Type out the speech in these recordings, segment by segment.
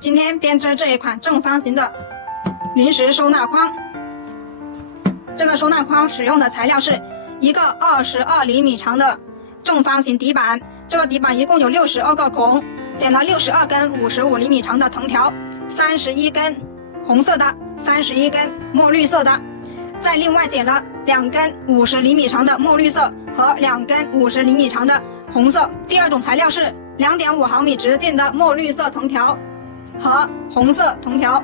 今天编织这一款正方形的临时收纳筐。这个收纳筐使用的材料是一个22厘米长的正方形底板，这个底板一共有62个孔，剪了62根55厘米长的藤条，31根红色的，31根墨绿色的，再另外剪了2根50厘米长的墨绿色和2根50厘米长的红色。第二种材料是2.5毫米直径的墨绿色藤条和红色藤条。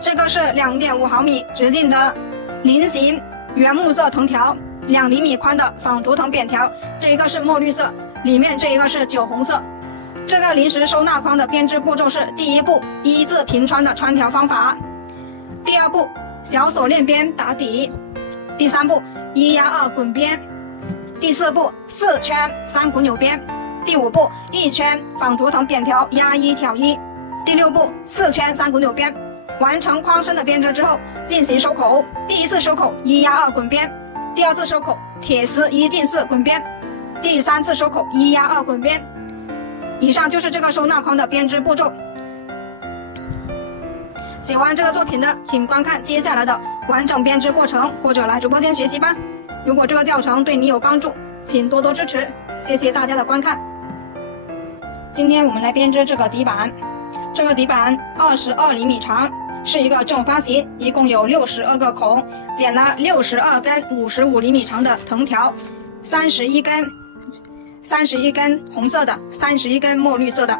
这个是2.5毫米直径的菱形原木色藤条，2厘米宽的纺竹藤扁条，这一个是墨绿色，里面这一个是酒红色。这个临时收纳筐的编织步骤是：第一步，一字平穿的穿条方法；第二步，小锁链边打底；第三步，1压2滚边；第四步，4圈3股纽边；第五步，1圈纺竹藤扁条压1挑1；第六步，4圈3股纽边。完成筐身的编织之后，进行收口。第一次收口1压2滚边，第二次收口铁丝1进4滚边，第三次收口1压2滚边。以上就是这个收纳筐的编织步骤。喜欢这个作品的，请观看接下来的完整编织过程，或者来直播间学习吧。如果这个教程对你有帮助，请多多支持，谢谢大家的观看。今天我们来编织这个底板，这个底板22厘米长，是一个正方形，一共有62个孔，剪了62根55厘米长的藤条，31根红色的，31根墨绿色的。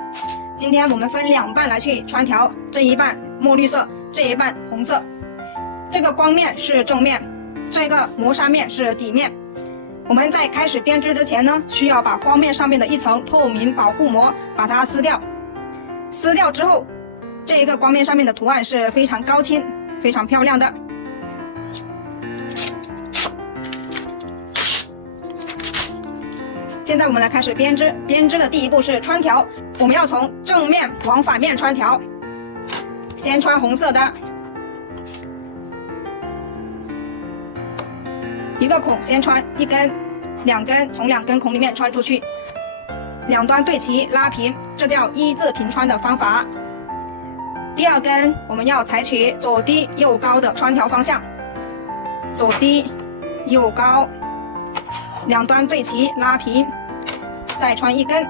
今天我们分2半来去穿条，这一半墨绿色，这一半红色。这个光面是正面，这个磨砂面是底面。我们在开始编织之前呢，需要把光面上面的一层透明保护膜把它撕掉。撕掉之后，这一个光面上面的图案是非常高清、非常漂亮的。现在我们来开始编织。编织的第一步是穿条，我们要从正面往反面穿条。先穿红色的，一个孔先穿1根、2根，从2根孔里面穿出去，两端对齐拉平，这叫一字平穿的方法。第二根我们要采取左低右高的穿条方向，左低右高，两端对齐拉平，再穿1根，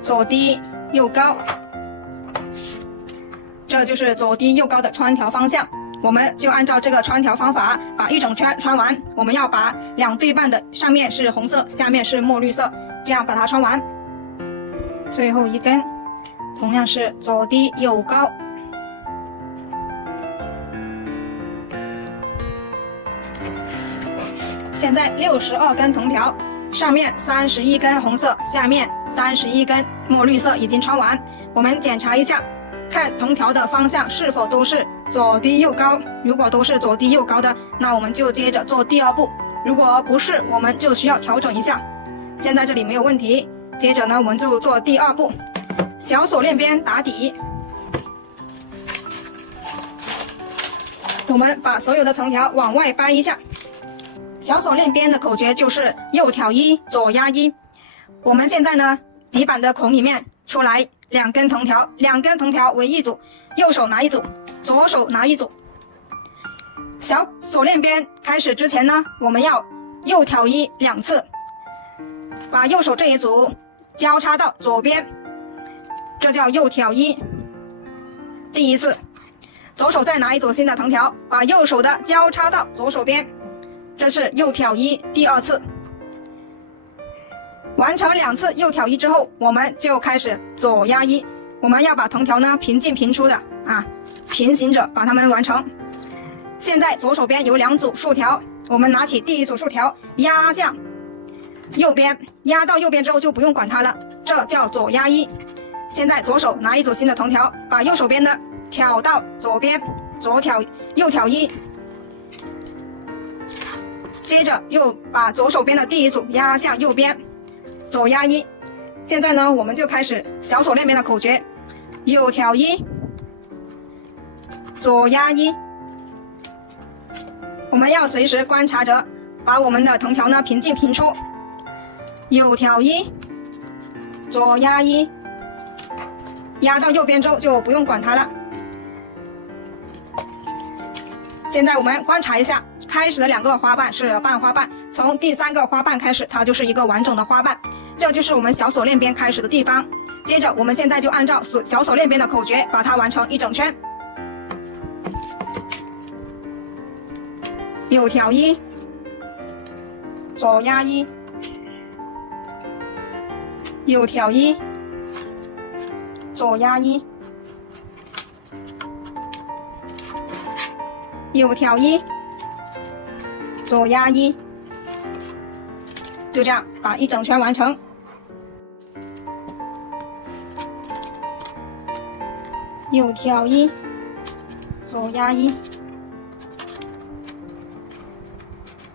左低右高，这就是左低右高的穿条方向。我们就按照这个穿条方法把一整圈穿完。我们要把2对半的上面是红色，下面是墨绿色，这样把它穿完。最后1根同样是左低右高。现在62根藤条，上面31根红色，下面31根墨绿色已经穿完。我们检查一下，看藤条的方向是否都是左低右高。如果都是左低右高的，那我们就接着做第二步。如果不是，我们就需要调整一下。现在这里没有问题，接着呢，我们就做第二步，小锁链边打底。我们把所有的藤条往外掰一下。小锁链边的口诀就是右挑1，左压1。我们现在呢，底板的孔里面出来2根藤条，2根藤条为一组，右手拿一组，左手拿一组。小锁链边开始之前呢，我们要右挑1 2次，把右手这一组交叉到左边，这叫右挑1，第一次。左手再拿一组新的藤条，把右手的交叉到左手边，这是右挑1第二次。完成2次右挑1之后，我们就开始左压1。我们要把藤条呢平进平出的平行着把它们完成。现在左手边有2组竖条，我们拿起第一组竖条压向右边，压到右边之后就不用管它了，这叫左压1。现在左手拿一组新的藤条，把右手边的挑到左边，右挑1，接着又把左手边的第一组压向右边，左压1。现在呢，我们就开始小锁链边的口诀，右挑1，左压1。我们要随时观察着，把我们的藤条呢平进平出，右挑1，左压1，压到右边之后就不用管它了。现在我们观察一下，开始的2个花瓣是半花瓣，从第3个花瓣开始，它就是一个完整的花瓣，这就是我们小锁链边开始的地方。接着我们现在就按照小锁链边的口诀，把它完成一整圈。右挑1，左压1，右挑1，左压1，右挑1，左压1，就这样把一整圈完成。右挑1，左压1，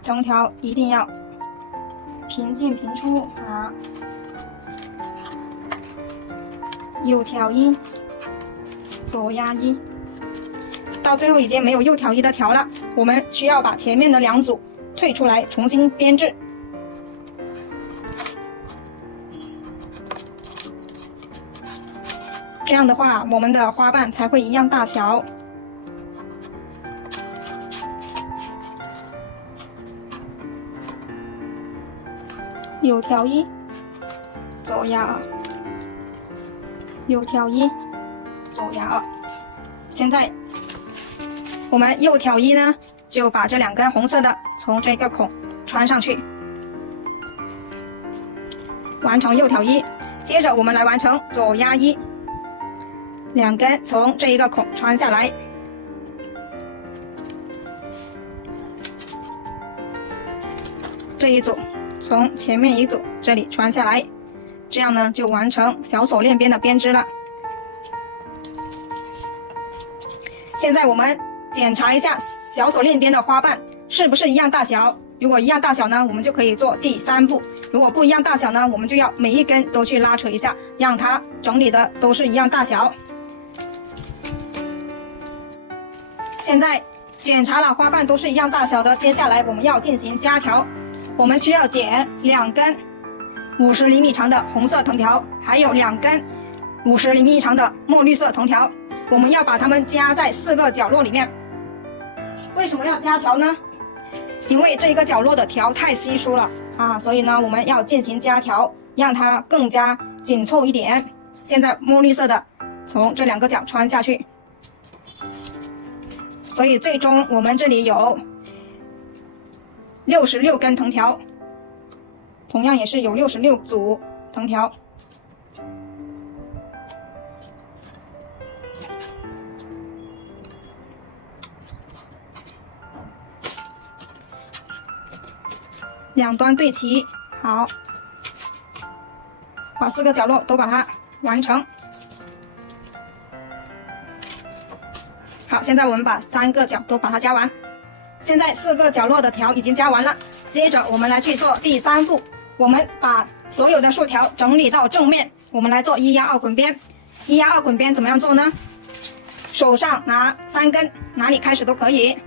整条一定要平进平出啊。右挑1，左压1，到最后已经没有右挑1的条了，我们需要把前面的2组退出来重新编制。这样的话，我们的花瓣才会一样大小。右挑1，左压2，右挑1，左压2。现在我们右挑1呢，就把这2根红色的从这个孔穿上去，完成右挑1。接着我们来完成左压1，2根从这一个孔穿下来，这一组从前面一组这里穿下来，这样呢就完成小锁链边的编织了。现在我们检查一下小锁链边的花瓣是不是一样大小，如果一样大小呢，我们就可以做第3步。如果不一样大小呢，我们就要每一根都去拉扯一下，让它整理的都是一样大小。现在检查了花瓣都是一样大小的，接下来我们要进行夹条。我们需要剪2根50厘米长的红色藤条，还有2根50厘米长的墨绿色藤条，我们要把它们夹在4个角落里面。为什么要夹条呢？因为这个角落的条太稀疏了啊，所以呢我们要进行夹条，让它更加紧凑一点。现在墨绿色的从这2个角穿下去，所以最终我们这里有66根藤条，同样也是有66组藤条。2端对齐，好，把4个角落都把它完成。好，现在我们把3个角都把它夹完。现在4个角落的条已经夹完了，接着我们来去做第3步，我们把所有的竖条整理到正面，我们来做1压2滚边。1压2滚边怎么样做呢？手上拿3根，哪里开始都可以。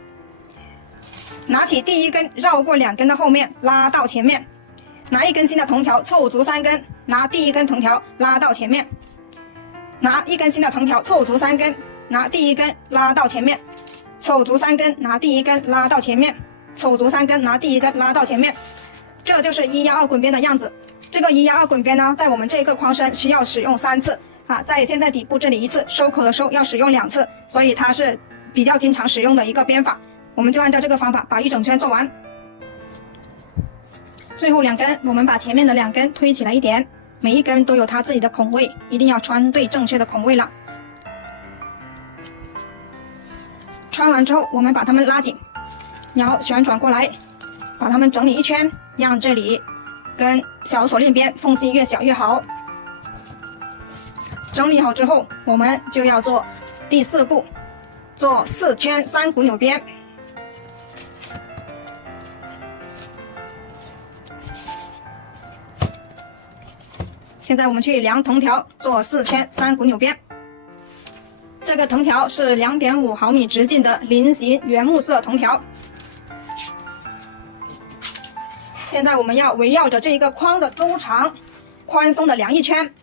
拿起第1根，绕过2根的后面，拉到前面。拿1根新的藤条凑足3根，拿第1根藤条拉到前面。拿1根新的藤条凑足3根，拿第1根拉到前面。凑足3根，拿第1根拉到前面。凑足3根，拿第1根拉到前面。这就是1压2滚边的样子。这个1压2滚边呢，在我们这个框身需要使用3次啊，在现在底部这里1次，收口的时候要使用2次，所以它是比较经常使用的一个编法。我们就按照这个方法把一整圈做完。最后2根，我们把前面的2根推起来一点，每一根都有它自己的孔位，一定要穿对正确的孔位了。穿完之后，我们把它们拉紧，然后旋转过来，把它们整理一圈，让这里跟小锁链边缝隙越小越好。整理好之后，我们就要做第4步，做4圈3股纽边。现在我们去量藤条，做4圈3股纽边。这个藤条是2.5毫米直径的菱形原木色藤条。现在我们要围绕着这一个框的周长，宽松的量一圈，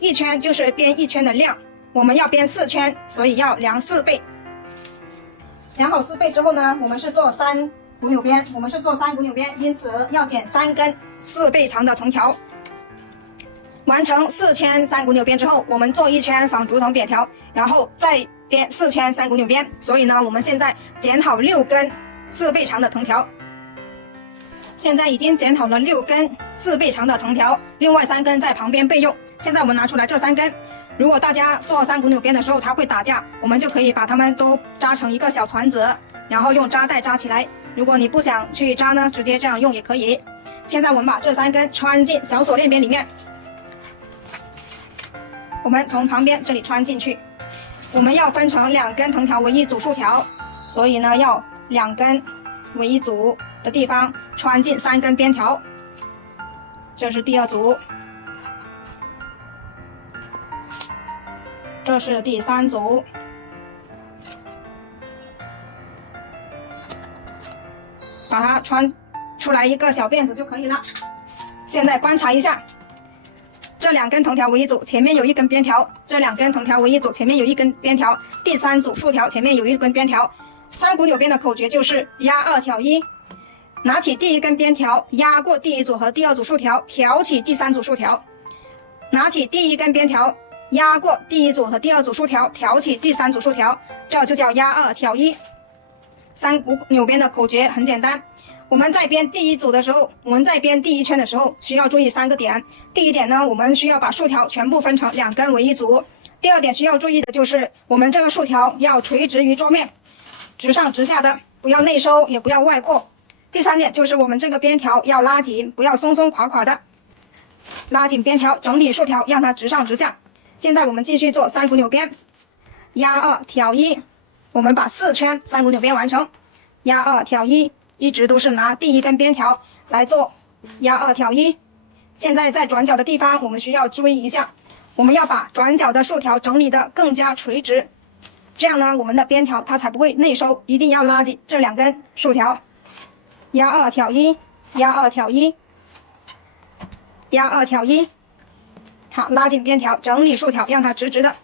一圈就是编一圈的量，我们要编4圈，所以要量4倍。量好4倍之后呢，我们是做3股纽边，因此要剪3根4倍长的藤条。完成4圈3股纽边之后，我们做1圈仿竹藤扁条，然后再编4圈3股纽边。所以呢，我们现在剪好6根4倍长的藤条。现在已经剪好了6根4倍长的藤条，另外3根在旁边备用。现在我们拿出来这3根，如果大家做3股纽边的时候它会打架，我们就可以把它们都扎成一个小团子，然后用扎带扎起来。如果你不想去扎呢，直接这样用也可以。现在我们把这3根穿进小锁链边里面，我们从旁边这里穿进去。我们要分成2根藤条为一组竖条，所以呢要2根为一组的地方穿进3根边条。这是第2组，这是第3组。把它穿出来一个小辫子就可以了。现在观察一下，这2根藤条为一组，前面有1根边条；这2根藤条为一组，前面有1根边条。第3组竖条前面有1根边条。3股纽边的口诀就是压2挑1，拿起第1根边条，压过第1组和第2组竖条，挑起第3组竖条；拿起第1根边条，压过第1组和第2组竖条，挑起第3组竖条，这就叫压2挑1。3股纽边的口诀很简单。我们在编第1组的时候，我们在编第1圈的时候需要注意3个点。第一点呢，我们需要把竖条全部分成2根为一组。第二点需要注意的就是我们这个竖条要垂直于桌面，直上直下的，不要内收也不要外扩。第3点就是我们这个边条要拉紧，不要松松垮垮的，拉紧边条，整理竖条，让它直上直下。现在我们继续做3股纽边，压2挑1，我们把4圈3股纽边完成。压2挑1，一直都是拿第1根边条来做压2挑1。现在在转角的地方我们需要注意一下，我们要把转角的竖条整理的更加垂直，这样呢我们的边条它才不会内收，一定要拉紧这2根竖条。压2挑1，压2挑1，压2挑1。好，拉紧边条，整理竖条，让它直直的。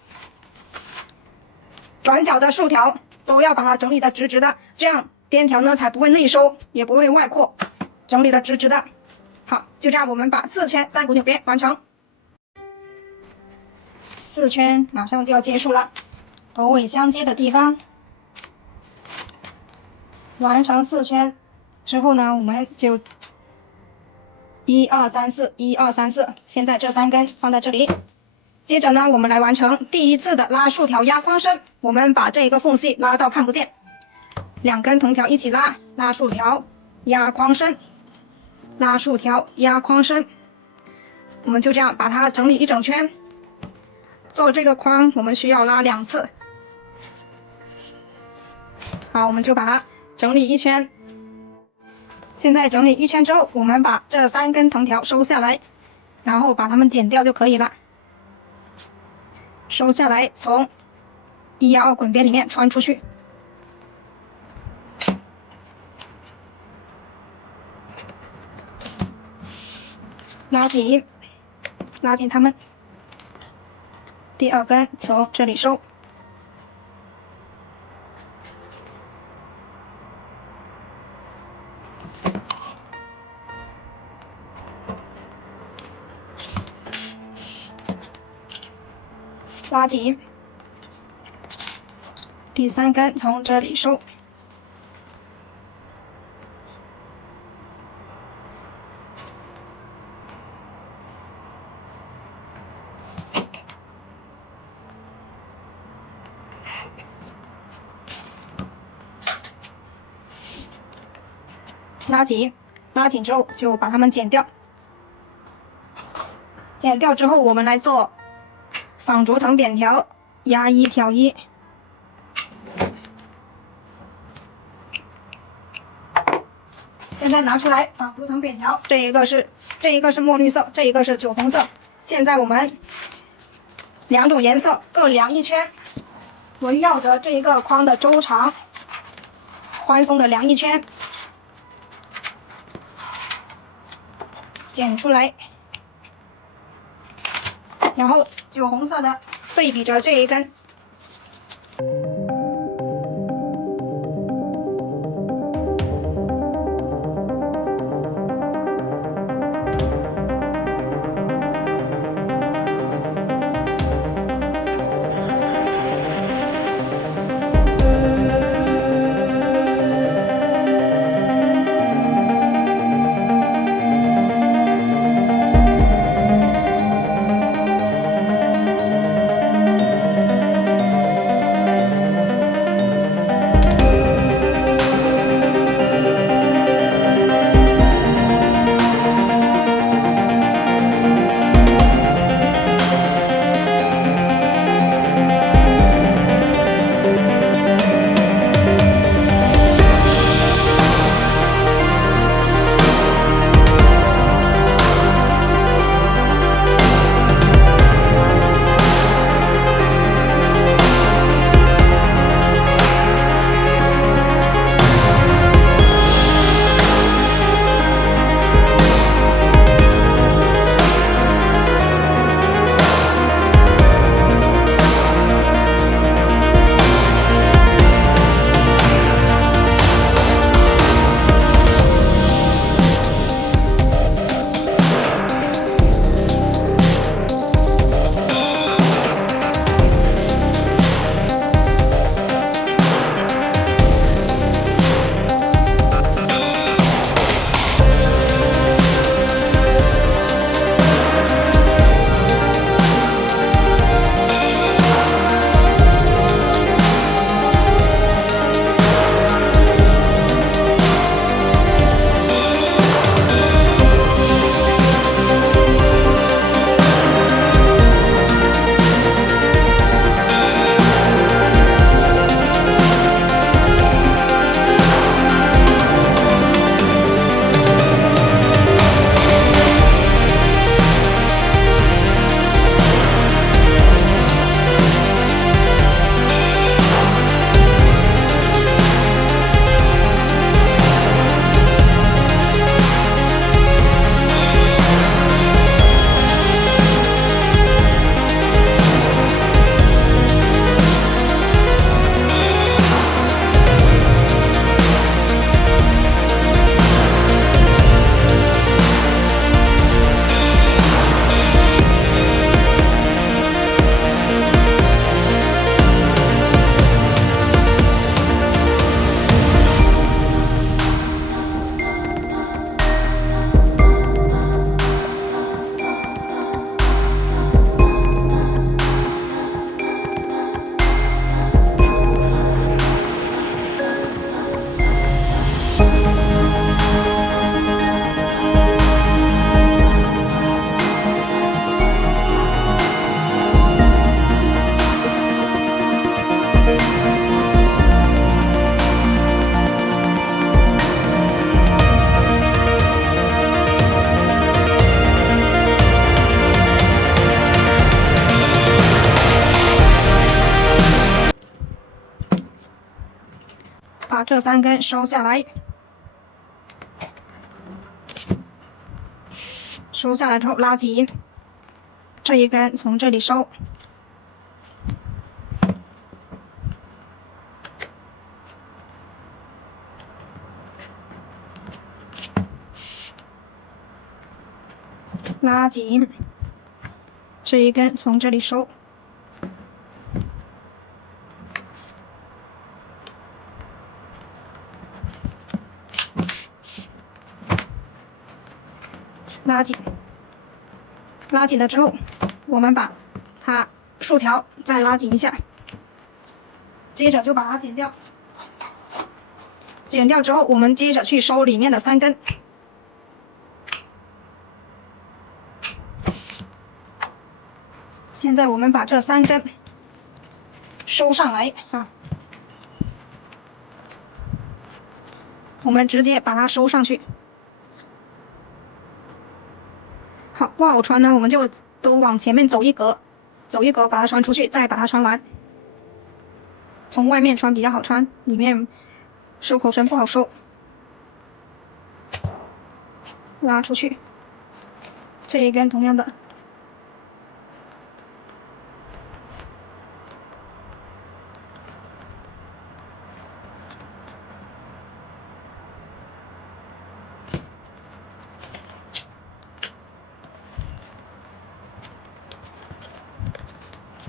转角的竖条都要把它整理的直直的，这样边条呢才不会内收，也不会外扩，整理的直直的。好，就这样我们把4圈3股纽边完成。4圈马上就要结束了，头尾相接的地方完成4圈之后呢，我们就1、2、3、4， 1、2、3、4。现在这3根放在这里。接着呢，我们来完成第1次的拉竖条压框身。我们把这一个缝隙拉到看不见，2根藤条一起拉，拉竖条压框身，拉竖条压框身。我们就这样把它整理一整圈。做这个框我们需要拉2次。好，我们就把它整理一圈。现在整理一圈之后，我们把这3根藤条收下来，然后把它们剪掉就可以了。收下来，从112滚边里面穿出去。拉紧，拉紧它们。第2根从这里收。拉紧，第3根从这里收。拉紧，拉紧之后就把它们剪掉。剪掉之后，我们来做仿竹藤扁条压1挑1。现在拿出来仿竹藤扁条，这一个是墨绿色，这一个是酒红色。现在我们2种颜色各量1圈，围绕着这一个框的周长宽松的量1圈，剪出来。然后酒红色的对比着这一根。把这3根收下来，收下来之后拉紧，这一根从这里收，拉紧，这一根从这里收。拉紧，拉紧了之后，我们把它竖条再拉紧一下，接着就把它剪掉。剪掉之后，我们接着去收里面的3根。现在我们把这3根收上来啊，我们直接把它收上去。好，不好穿呢，我们就都往前面走一格，走一格把它穿出去，再把它穿完。从外面穿比较好穿，里面收口绳不好收。拉出去，这一根同样的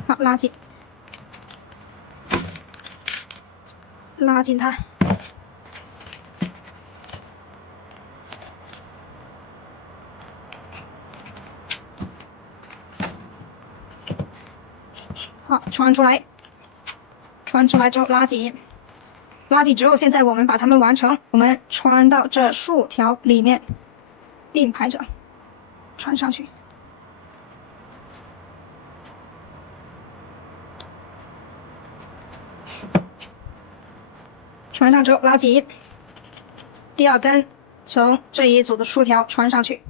好，拉紧，拉紧它。好，穿出来，穿出来之后拉紧，拉紧之后，现在我们把它们完成，我们穿到这竖条里面，并排着穿上去。穿上之后拉紧，第二根从这一组的竖条穿上去。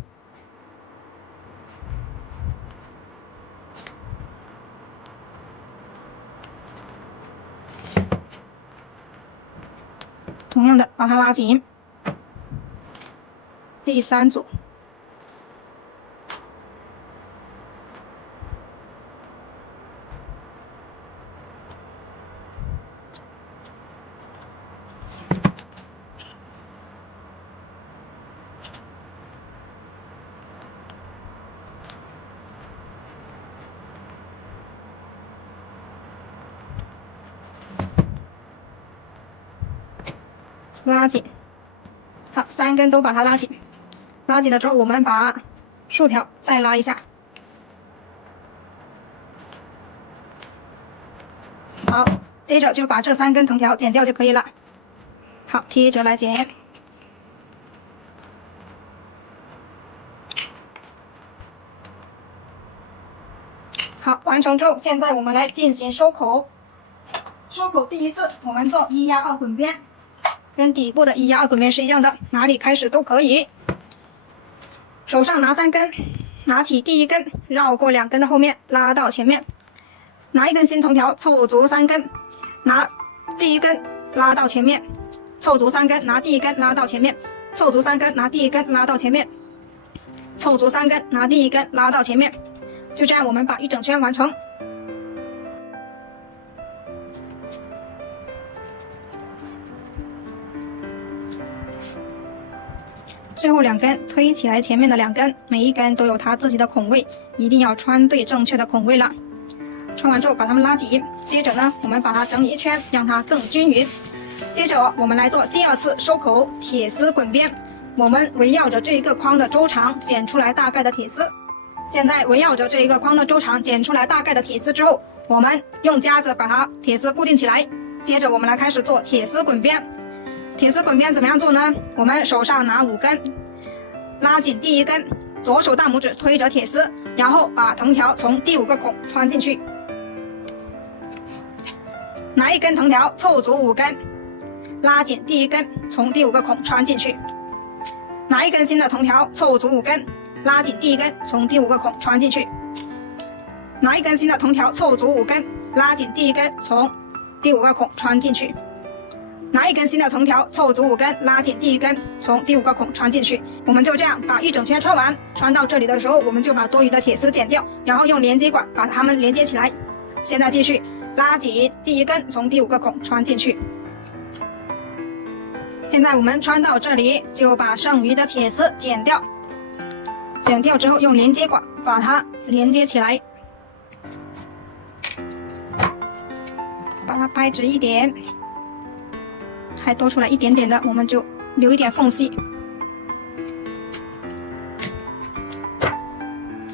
同样的，把它拉紧。第三组，拉紧。好，3根都把它拉紧。拉紧了之后，我们把竖条再拉一下。好，接着就把这3根藤条剪掉就可以了。好，贴着来剪。好，完成之后，现在我们来进行收口。收口第一次我们做1压2滚边，跟底部的1压2滚边是一样的，哪里开始都可以。手上拿3根，拿起第1根，绕过2根的后面，拉到前面，拿1根新藤条，凑足3根，拿第1根拉到前面，凑足3根，拿第1根拉到前面，凑足3根，拿第1根拉到前面，凑足3根，拿第1根拉到前面。就这样，我们把一整圈完成。最后2根推起来，前面的2根每一根都有它自己的孔位，一定要穿对正确的孔位了。穿完之后把它们拉紧，接着呢，我们把它整理一圈，让它更均匀。接着我们来做第2次收口铁丝滚边，我们围绕着这一个框的周长剪出来大概的铁丝。现在围绕着这一个框的周长剪出来大概的铁丝之后，我们用夹子把它铁丝固定起来。接着我们来开始做铁丝滚边。铁丝滚边怎么样做呢？我们手上拿5根，拉紧第1根，左手大拇指推着铁丝，然后把藤条从第5个孔穿进去。拿1根藤条凑足5根，拉紧第1根，从第5个孔穿进去。拿1根新的藤条凑足5根，拉紧第1根，从第5个孔穿进去。拿1根新的藤条凑足5根，拉紧第1根，从第5个孔穿进去。拿1根新的藤条凑足5根，拉紧第1根，从第5个孔穿进去。我们就这样把一整圈穿完。穿到这里的时候，我们就把多余的铁丝剪掉，然后用连接管把它们连接起来。现在继续拉紧第1根，从第5个孔穿进去。现在我们穿到这里，就把剩余的铁丝剪掉。剪掉之后，用连接管把它连接起来，把它掰直一点。还多出来一点点的，我们就留一点缝隙。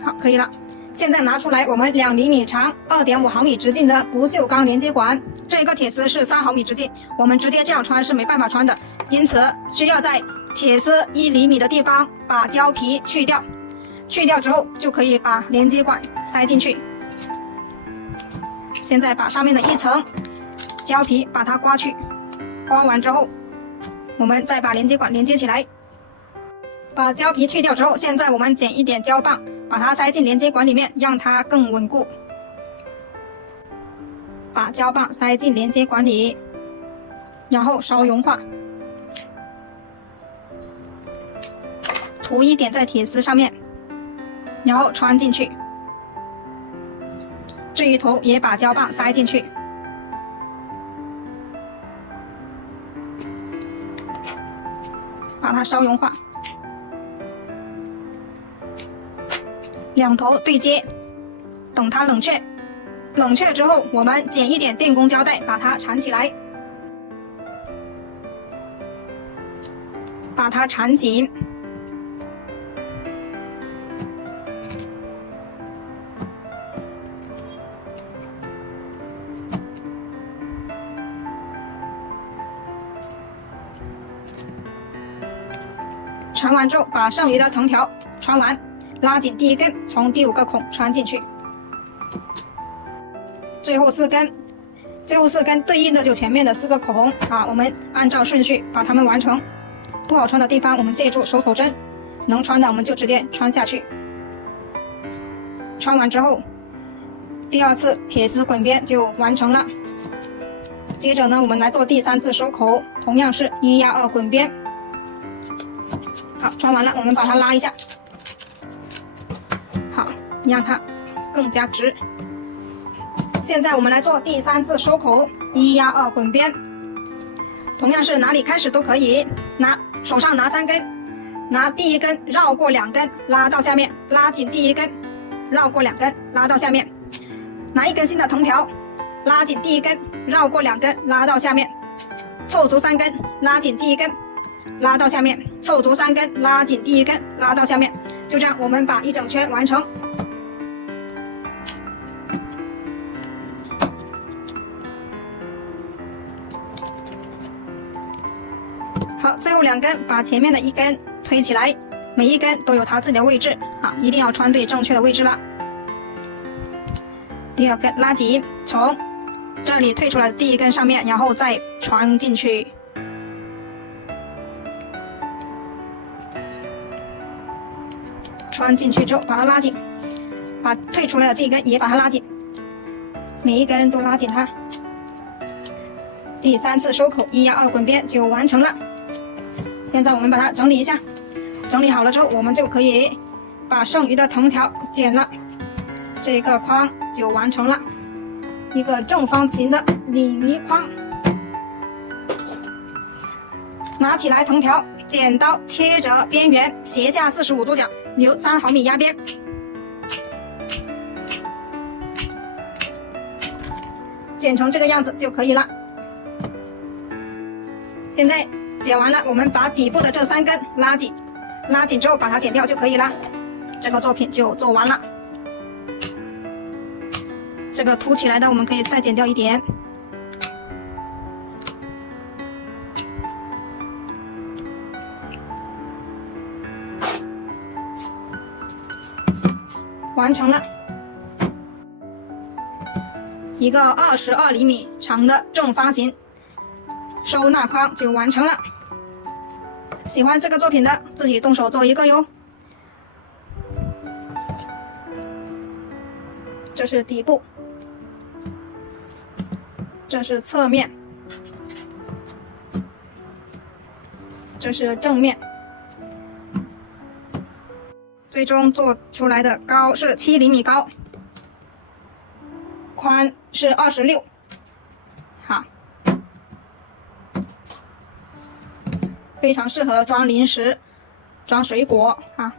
好，可以了。现在拿出来我们2厘米长、2.5毫米直径的不锈钢连接管，这个铁丝是3毫米直径，我们直接这样穿是没办法穿的，因此需要在铁丝1厘米的地方把胶皮去掉。去掉之后就可以把连接管塞进去。现在把上面的1层胶皮把它刮去。刮完之后，我们再把连接管连接起来。把胶皮去掉之后，现在我们剪一点胶棒，把它塞进连接管里面，让它更稳固。把胶棒塞进连接管里，然后烧融化，涂一点在铁丝上面，然后穿进去。这一头也把胶棒塞进去。把它烧融化，2头对接，等它冷却，冷却之后，我们剪一点电工胶带把它缠起来，把它缠紧。缠完之后，把剩余的藤条穿完，拉紧第一根，从第5个孔穿进去。最后4根对应的就前面的4个孔啊，我们按照顺序把它们完成。不好穿的地方，我们借助手口针；能穿的我们就直接穿下去。穿完之后，第2次铁丝滚边就完成了。接着呢，我们来做第3次收口，同样是1压2滚边。好，穿完了，我们把它拉一下，好，让它更加直。现在我们来做第3次收口，1压2滚边，同样是哪里开始都可以，手上拿3根，拿第1根绕过2根，拉到下面，拉紧第1根，绕过2根，拉到下面，拿1根新的藤条，拉紧第1根，绕过2根，拉到下面，凑足3根，拉紧第1根。拉到下面，凑足3根，拉紧第1根，拉到下面，就这样，我们把1整圈完成。好，最后2根把前面的1根推起来，每1根都有它自己的位置啊，一定要穿对正确的位置了。第2根拉紧，从这里退出来的第1根上面，然后再穿进去。穿进去之后，把它拉紧，把退出来的第1根也把它拉紧，每1根都拉紧它。第3次收口1压2滚边就完成了。现在我们把它整理一下，整理好了之后，我们就可以把剩余的藤条剪了，这个框就完成了，一个正方形的鲤鱼框。拿起来藤条，剪刀贴着边缘，斜下45度角，留3毫米压边。剪成这个样子就可以了。现在剪完了，我们把底部的这3根拉紧，拉紧之后把它剪掉就可以了。这个作品就做完了。这个凸起来的我们可以再剪掉一点。完成了一个22厘米长的正方形收纳框就完成了。喜欢这个作品的自己动手做一个哟。这是底部，这是侧面，这是正面。最终做出来的高是7厘米高，宽是26，好，非常适合装零食、装水果啊。